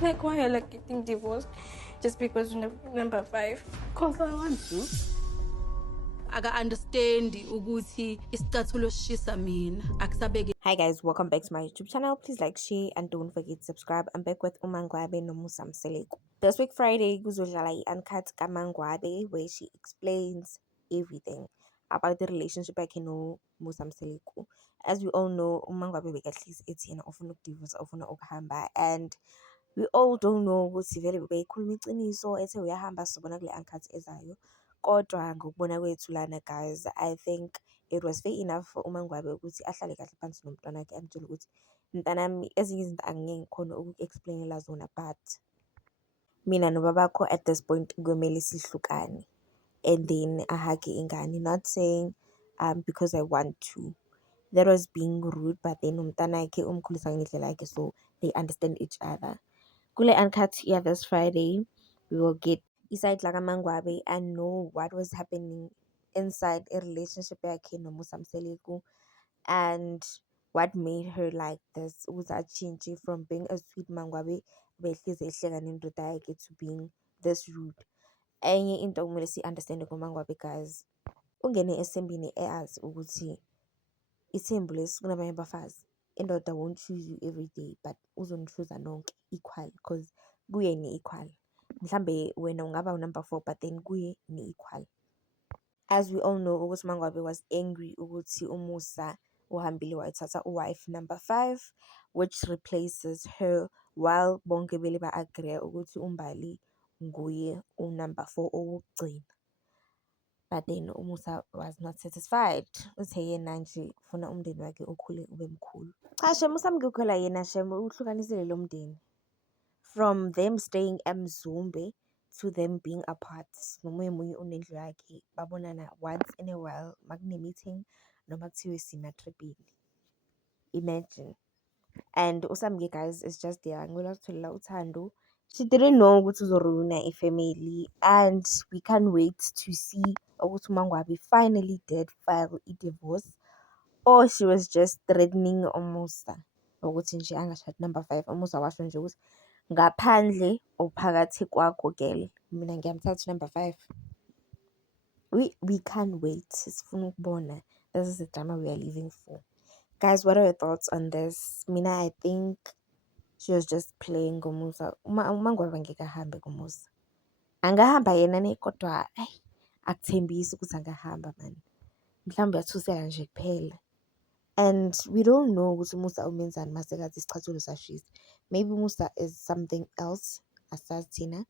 Like, why are like getting divorced just because you're number five? Cause I want to. aka-understandi ukuthi isicathulo sishisa mina akusabeke. Hi guys, welcome back to my YouTube channel. Please like, share, and don't forget to subscribe. I'm back with Umangwabe no Musamseleko. This week Friday, kuzodlala i-uncut kaMangwabe where she explains everything about the relationship yakhe no Musamseleko. As we all know, Umangwabe bekahlezi ethi yena ufuna ukudivorce, ufuna ukuhamba, and we all don't know ukuthi vele bebeyikhuluma iqiniso ethe uyahamba sibona kule uncut ezayo. Kodwa ngokubona kwethu lana guys, I think it was fair enough for uMangwabe ukuthi ahlale kahle phansi nomntwana wakhe amtshele ukuthi mntanami ezinye izinto angeke ngikhone uku-explainela zona, but mina nobabakho at this point kumele sihlukane and then ahage ingane. Not saying because I want to, that was being rude, but then umntanakhe umkhulisa ngendlela yakhe so they understand each other. Kule uncut yeah, this Friday we will get iside la kaMangwabe and know what was happening inside a relationship yakhe no Musamseleko and what made her like this, ukuthi achintshe from being a sweet Mangwabe behlezi ehleka nendoda yakhe to being this rude. Enye into okumele si-understande kuMangwabe guys, ungene esembini eyazi ukuthi ithembu lesi kunabanye abafazi, indoda won't choose you every day but uzonichuza nonke equal because kuye ni-equal. Mhlambe wena ungaba u-number 4 but then kuye ni-equal. As we all know ukuthi Mangwabe was angry ukuthi uMusa uhambile wayithatha uwife number 5 which replaces her, while bonke bele ba-agree ukuthi uMbali nguye u-number 4 owokugcina. But then uMusa was not satisfied. Uthe yena nje ufuna umndeni wakhe ukhule ube mkhulu. Cha shem, usamukela yena shem uhlukanisile lo mndeni. From them staying eMzumbe to them being apart. Nomunye unendlu yakhe babonana once in a while makune-meeting noma kuthiwe sima tripini. Imagine. And uSamge guys is just there ngicela ukutholela uthando. She didn't know ukuthi uzoruina ifamily and we can't wait to see ukuthi uMangwabe finally did file i-divorce or she was just threatening uMusa ukuthi nje angashadi number 5. uMusa washo nje ukuthi ngaphandle ophakathi kwakho girl mina ngiyamthatha number 5. We can't wait. Sifuna ukubona. This is the drama we are living for. Guys, what are your thoughts on this? Mina, I think she was just playing ngoMusa. uMangwabe angeke ahambe ngoMusa. Angahamba yena ne kodwa akuthembisi ukuthi angahamba man. Mhlawumbe uyathusela nje kuphela. And we don't know ukuthi uMusa umenzani masekathi isicathulo sashisa. Maybe Musa is something else asazi thina.